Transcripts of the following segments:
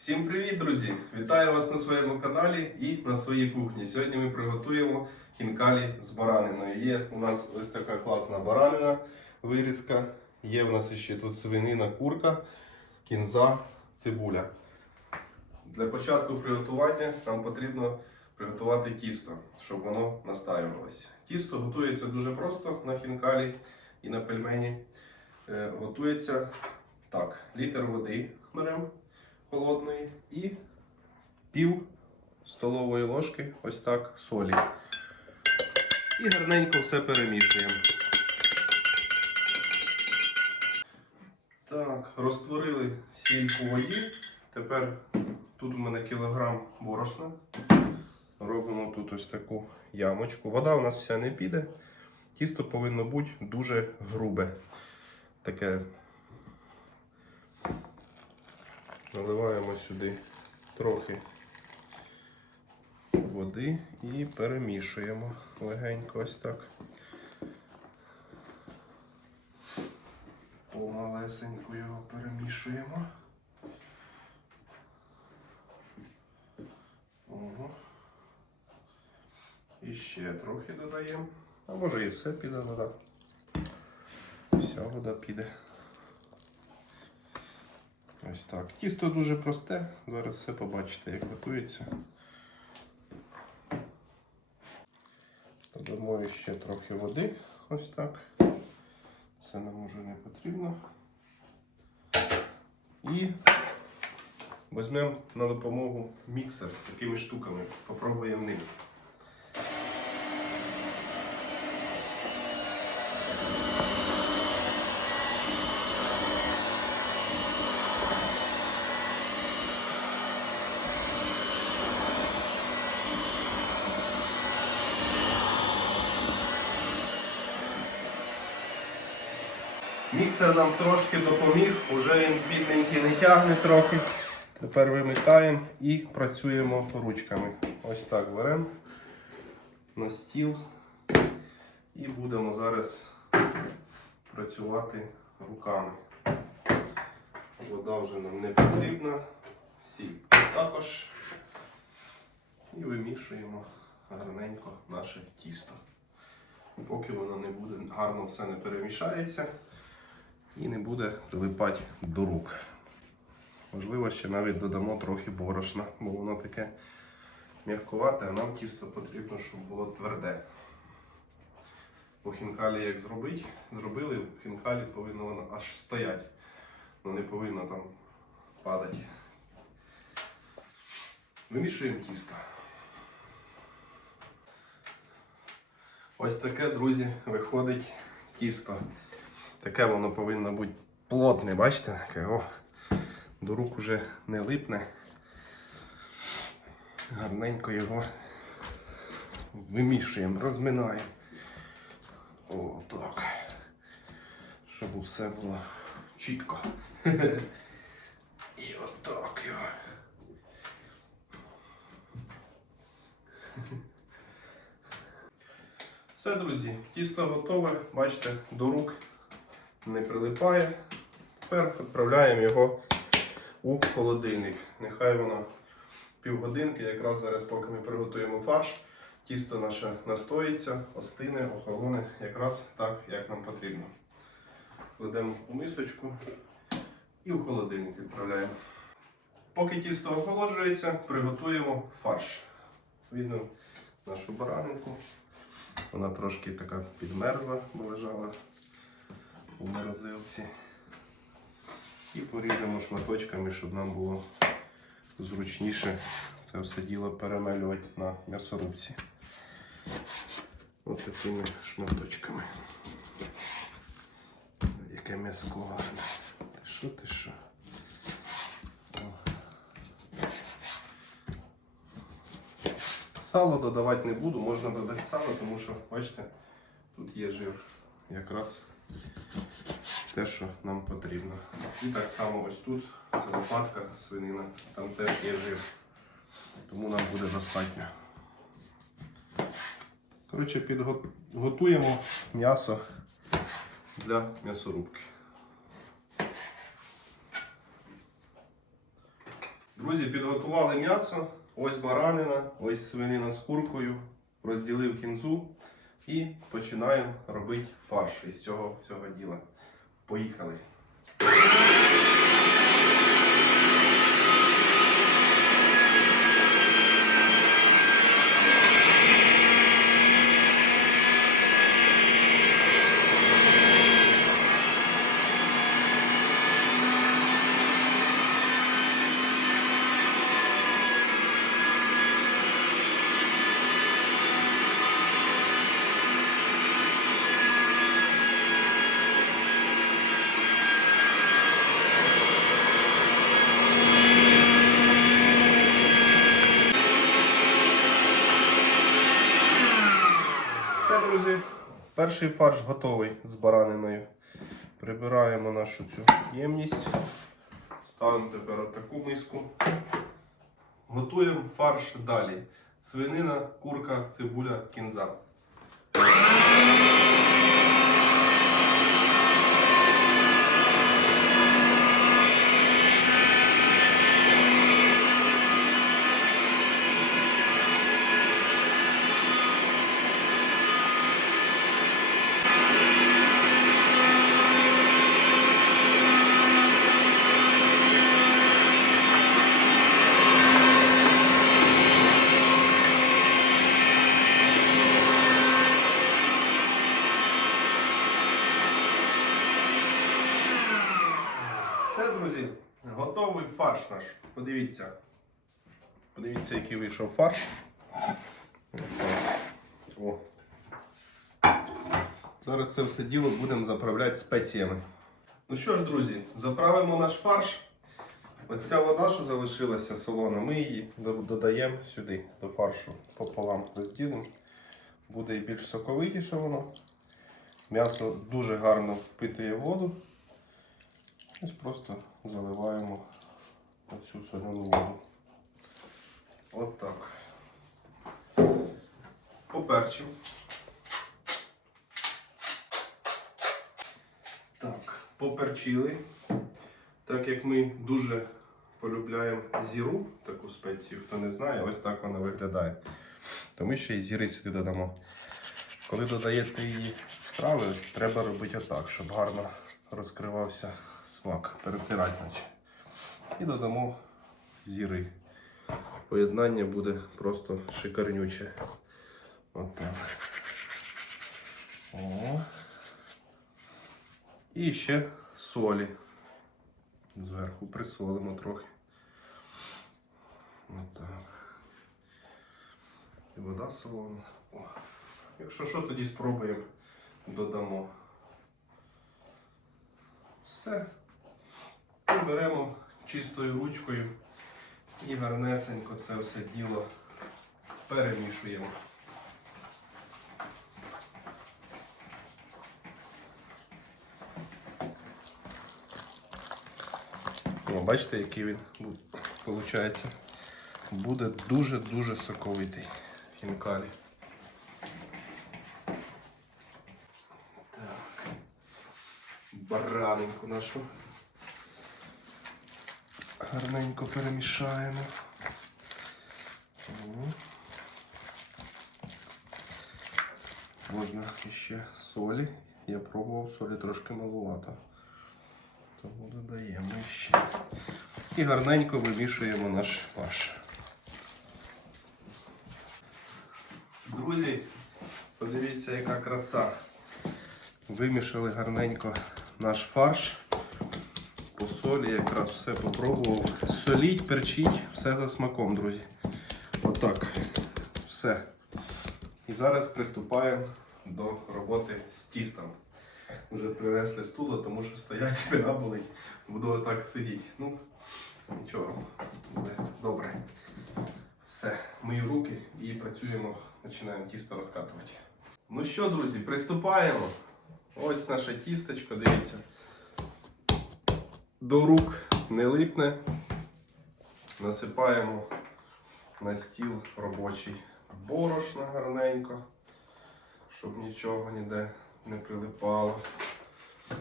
Всім привіт, друзі! Вітаю вас на своєму каналі і на своїй кухні. Сьогодні ми приготуємо хінкалі з бараниною. Є у нас ось така класна баранина, вирізка. Є у нас ще тут свинина, курка, кінза, цибуля. Для початку приготування нам потрібно приготувати тісто, щоб воно настаювалося. Тісто готується дуже просто на хінкалі і на пельмені. Е, Готується так: літр води беремо холодної і пів столової ложки ось так солі. І гарненько все перемішуємо. Так, розтворили сіль у воді. Тепер тут у мене кілограм борошна. Робимо тут ось таку ямочку. Вода у нас вся не піде. Тісто повинно бути дуже грубе. Таке Наливаємо сюди трохи води і перемішуємо легенько ось так. Помалесенько його перемішуємо. Ого. І ще трохи додаємо. А може і все піде вода. Вся вода піде. Ось так. Тісто дуже просте. Зараз все побачите, як готується. Додамо ще трохи води. Ось так. Це нам уже не потрібно. І візьмемо на допомогу міксер з такими штуками. Попробуємо ним. Міксер нам трошки допоміг, уже він бідненький не тягне трохи. Тепер вимикаємо і працюємо ручками. Ось так беремо на стіл і будемо зараз працювати руками. Вода вже нам не потрібна, сіль також. І вимішуємо гарненько наше тісто. Поки воно не буде гарно все не перемішається і не буде прилипати до рук. Можливо, ще навіть додамо трохи борошна, бо воно таке м'якувате, а нам тісто потрібно, щоб було тверде. Бо хінкалі як зробити, зробили, в хінкалі повинно воно аж стоять. Ну не повинно там падати. Вимішуємо тісто. Ось таке, друзі, виходить тісто. Таке воно повинно бути плотне, бачите? Таке, о, до рук уже не липне. Гарненько його вимішуємо, розминаємо. О, так. Щоб все було чітко. І отак його. Все, друзі, тісто готове, бачите, до рук не прилипає. Тепер відправляємо його у холодильник. Нехай воно півгодинки, якраз зараз, поки ми приготуємо фарш, тісто наше настоїться, остине, охолоне якраз так, як нам потрібно. Кладемо у мисочку і в холодильник відправляємо. Поки тісто охолоджується, приготуємо фарш. Видно нашу баранинку. Вона трошки така підмерзла, бо лежала у морозилці. І поріжемо шматочками, щоб нам було зручніше це все діло перемелювати на м'ясорубці. Ось такими шматочками. Яке м'яско гарне. Ти що, ти що? Сало додавати не буду, можна додати сало, тому що, бачите, тут є жир. Якраз те, що нам потрібно. І так само ось тут, це лопатка, свинина, там теж є жир. Тому нам буде достатньо. Коротше, підготуємо м'ясо для м'ясорубки. Друзі, підготували м'ясо. Ось баранина, ось свинина з куркою. Розділив кінзу і починаємо робити фарш із цього всього діла. Поїхали. Все, друзі, перший фарш готовий з бараниною. Прибираємо нашу цю ємність. Ставимо тепер отаку миску. Готуємо фарш далі. Свинина, курка, цибуля, кінза. Друзі, готовий фарш наш. Подивіться. Подивіться, який вийшов фарш. О. Зараз це все діло будемо заправляти спеціями. Ну що ж, друзі, заправимо наш фарш. Ось ця вода, що залишилася солона, ми її додаємо сюди, до фаршу пополам розділимо. Буде більш соковитіше воно. М'ясо дуже гарно впитує воду. Ось просто заливаємо оцю соляну воду. От так. Поперчив. Так, поперчили. Так як ми дуже полюбляємо зіру, таку спецію, хто не знає, ось так вона виглядає. То ми ще й зіри сюди додамо. Коли додаєте її в страви, ось треба робити отак, щоб гарно розкривався смак, перетирати наче. І додамо зіри. Поєднання буде просто шикарнюче. Отак. О. І ще солі. Зверху присолимо трохи. Отак. І вода солона. О. Якщо що, тоді спробуємо додамо. Все. І беремо чистою ручкою і гарнесенько це все діло перемішуємо. О, бачите, який він виходить. Буде дуже-дуже соковитий хінкалі. Так. Баранинку нашу. Гарненько перемішаємо. Можна ще солі. Я пробував солі трошки малувато. Тому додаємо ще. І гарненько вимішуємо наш фарш. Друзі, подивіться, яка краса. Вимішали гарненько наш фарш. По солі якраз все попробував. Соліть, перчіть, все за смаком, друзі. Отак. Все. І зараз приступаємо до роботи з тістом. Вже принесли стула, тому що стоять спина болить. Буду отак сидіти. Ну, нічого, буде добре. Все, мию руки і працюємо, починаємо тісто розкатувати. Ну що, друзі, приступаємо. Ось наше тістечко, дивіться. До рук не липне. Насипаємо на стіл робочий борошна гарненько, щоб нічого ніде не прилипало.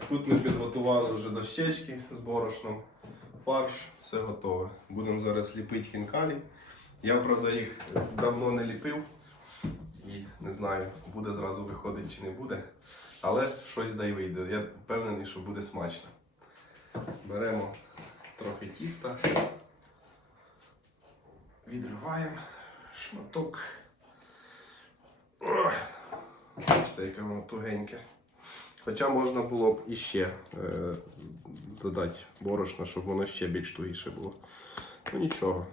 Тут ми підготували вже дощечки з борошном. фарш, все готове. Будемо зараз ліпити хінкалі. Я, правда, їх давно не ліпив. І не знаю, буде зразу виходити чи не буде. Але щось дай вийде. Я впевнений, що буде смачно. Беремо трохи тіста. Відриваємо шматок. Бачите, яке воно тугеньке. Хоча можна було б іще е, додати борошна, щоб воно ще більш тугіше було. Ну нічого.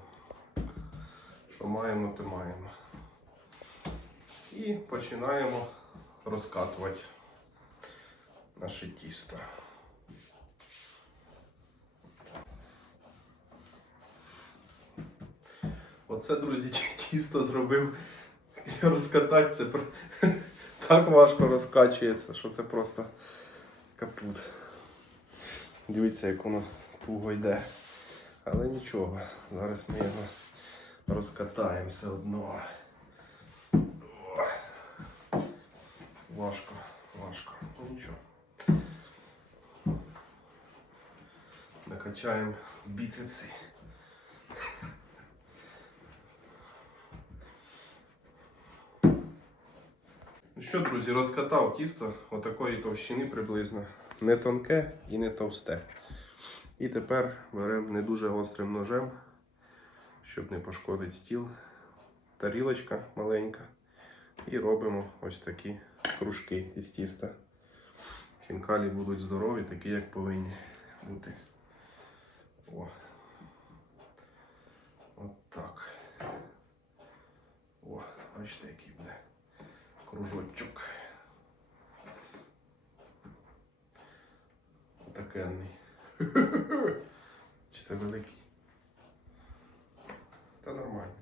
Що маємо, то маємо. І починаємо розкатувати наше тісто. Оце, друзі, тісто зробив. Розкатати це так важко розкачується, що це просто капут. Дивіться, як воно туго йде. Але нічого, зараз ми його розкатаємо все одно. Важко, важко. Ну нічого. Накачаємо біцепси. Ну що, друзі, розкатав тісто отакої товщини приблизно. Не тонке і не товсте. І тепер беремо не дуже гострим ножем, щоб не пошкодити стіл. Тарілочка маленька. І робимо ось такі кружки із тіста. Хінкалі будуть здорові, такі, як повинні бути. О. От так. О, бачите, який кружочок. Отакенний. Чи це великий? Та нормально.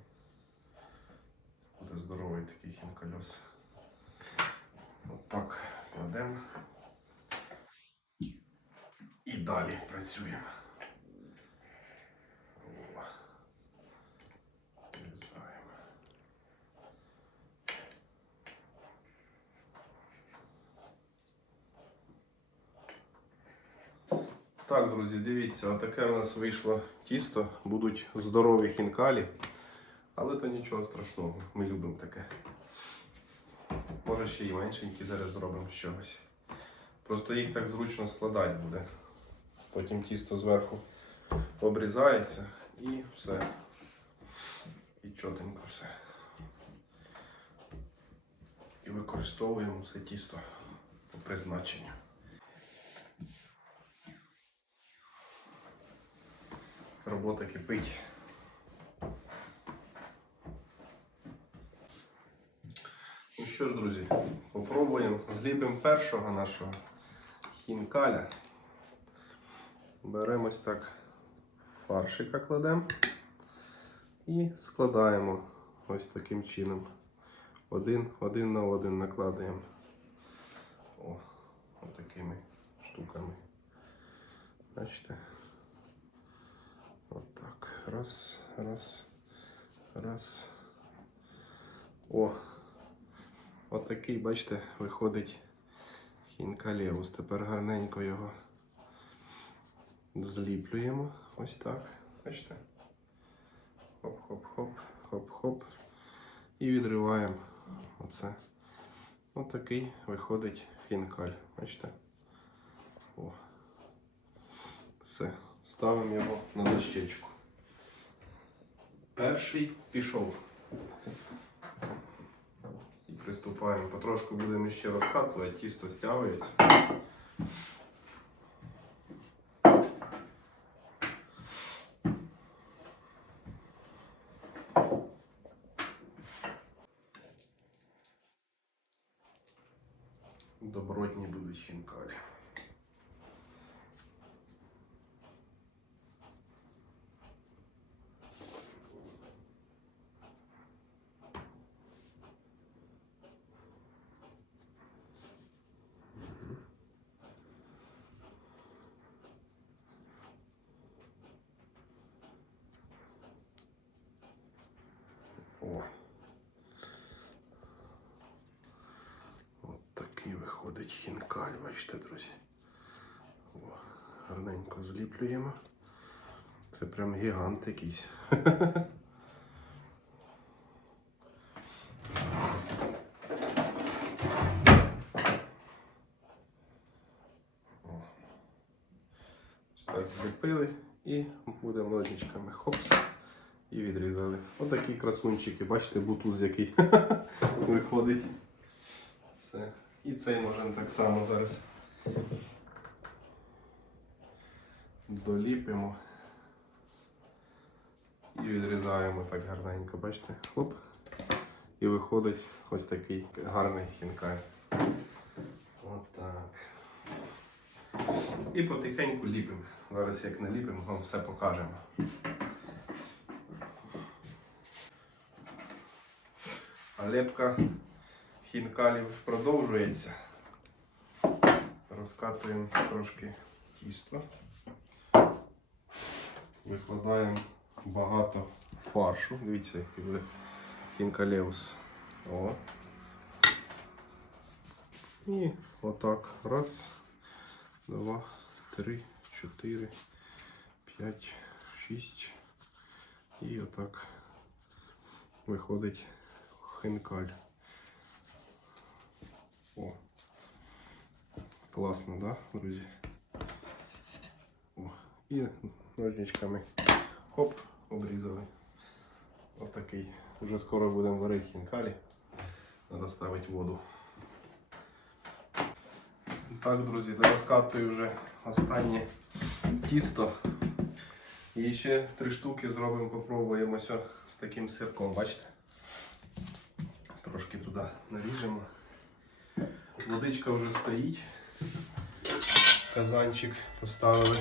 Буде здоровий такий хінкальос. Отак кладемо. І далі працюємо. О. Вирізаємо. Так, друзі, дивіться, отаке у нас вийшло тісто. Будуть здорові хінкалі. Але то нічого страшного, ми любимо таке. Може ще й меншенькі зараз зробимо з чогось. Просто їх так зручно складати буде. Потім тісто зверху обрізається і все. І чотенько все. І використовуємо це тісто по призначенню. Робота кипить. Ну що ж, друзі, попробуємо. Зліпимо першого нашого хінкаля. Беремо ось так фаршика кладемо і складаємо ось таким чином. Один, один на один накладаємо. О, отакими штуками. Бачите? Отак. Раз, раз, раз. О! Отакий, бачите, виходить хінкалеус. Тепер гарненько його зліплюємо. Ось так. Бачите? Хоп-хоп-хоп, хоп-хоп. І відриваємо оце. Отакий виходить хінкаль. Бачите? О. Все. Ставимо його на дощечку. Перший пішов. І приступаємо. Потрошку будемо ще розкатувати, тісто стягується. Добротні будуть хінкалі. О. От такий виходить хінкаль, бачите, друзі. О, гарненько зліплюємо. Це прям гігант якийсь. Так, зліпили і будемо ножничками хопс і відрізали. Отакі красунчики, бачите, бутуз який виходить. Все. І цей можемо так само зараз доліпимо і відрізаємо так гарненько, бачите? Хлоп. І виходить ось такий гарний хінкаль. Отак. І потихеньку ліпимо. Зараз як наліпимо, вам все покажемо. А лепка хінкалів продовжується. Розкатуємо трошки тісто. Викладаємо багато фаршу. Дивіться, який буде хінкалеус. О. І отак. Раз, два, три, чотири, п'ять, шість. І отак виходить хинкаль. О. Класно, да, друзі? О. І ножничками хоп, обрізали. Отакий. Вже скоро будемо варити хінкалі. Треба ставити воду. Так, друзі, розкатую вже останнє тісто. І ще три штуки зробимо, попробуємо з таким сирком, бачите? Трошки туди наріжемо. Водичка вже стоїть. Казанчик поставили.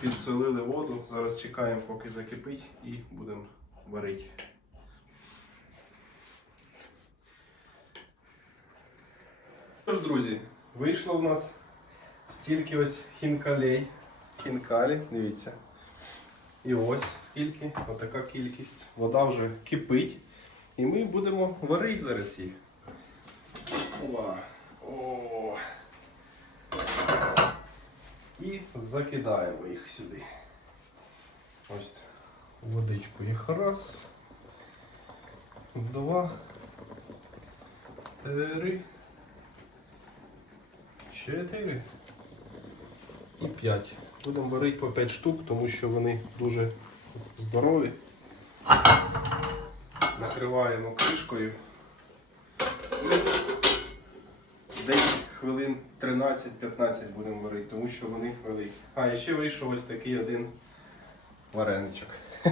Підсолили воду. Зараз чекаємо, поки закипить і будемо варити. Тож, друзі, вийшло в нас стільки ось хінкалей. Хінкалі, дивіться. І ось скільки, отака кількість. Вода вже кипить. І ми будемо варити зараз їх. Ова. О. І закидаємо їх сюди. Ось водичку їх раз. Два. Три. Чотири. І п'ять. Будемо варити по 5 штук, тому що вони дуже здорові. Накриваємо кришкою. І десь хвилин 13-15 будемо варити, тому що вони великі. А, і ще вийшов ось такий один вареничок.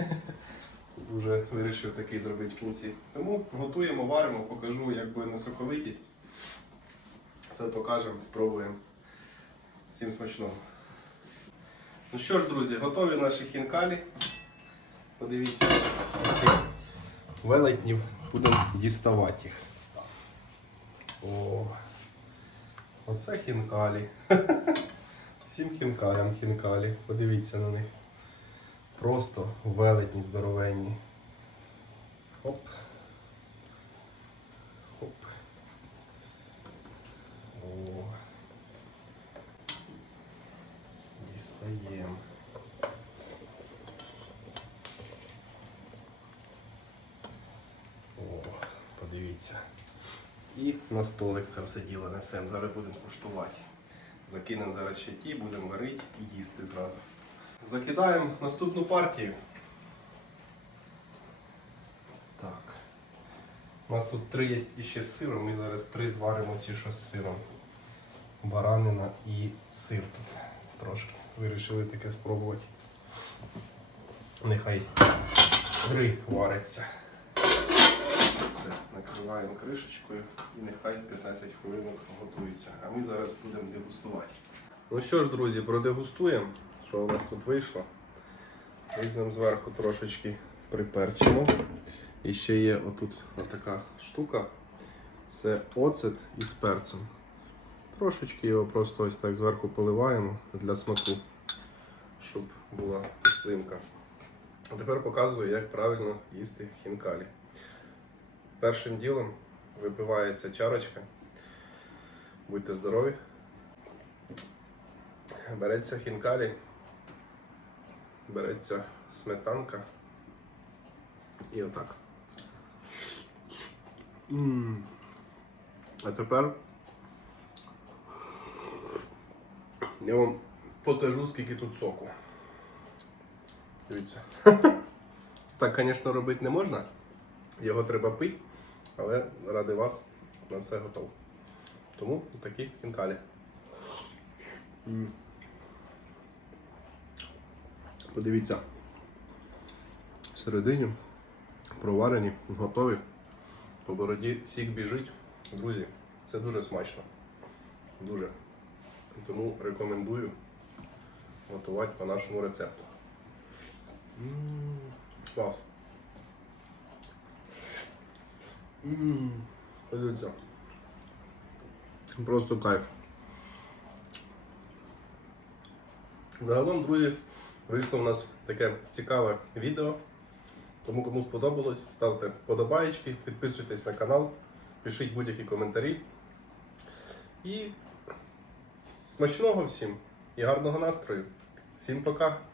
Вже вирішив такий зробити в кінці. Тому готуємо, варимо, покажу, як буде на соковитість. Все покажемо, спробуємо. Всім смачного. Ну що ж, друзі, готові наші хінкалі. Подивіться, цих велетнів будемо діставати їх. О, оце хінкалі. Всім хінкалям хінкалі. Подивіться на них. Просто велетні здоровенні. Хоп. Хоп. О. Дістаємо. О, подивіться. І на столик це все діло несемо. Зараз будемо куштувати. Закинемо зараз ще ті, будемо варити і їсти зразу. Закидаємо наступну партію. Так. У нас тут три є іще з сиром. Ми зараз три зваримо ці, що з сиром. Баранина і сир тут трошки. Вирішили таке спробувати. Нехай три вариться. Все, накриваємо кришечкою і нехай 15 хвилин готується. А ми зараз будемо дегустувати. Ну що ж, друзі, продегустуємо, що у нас тут вийшло. Візьмемо зверху трошечки приперчимо. І ще є отут така штука. Це оцет із перцем. Трошечки його просто ось так зверху поливаємо для смаку, щоб була кислинка. А тепер показую, як правильно їсти хінкалі. Першим ділом випивається чарочка. Будьте здорові. Береться хінкалі, береться сметанка. І отак. А тепер я вам покажу, скільки тут соку. Дивіться. Так, звісно, робити не можна. Його треба пити, але ради вас на все готово. Тому такі хінкалі. Подивіться. Всередині проварені, готові. По бороді сік біжить. Друзі, це дуже смачно. Дуже. Тому рекомендую готувати по нашому рецепту. Клас. М, Подивіться. Просто кайф. Загалом, друзі, вийшло в нас таке цікаве відео. Тому кому сподобалось, ставте вподобаєчки, підписуйтесь на канал, пишіть будь-які коментарі. І смачного всім і гарного настрою. Всім пока!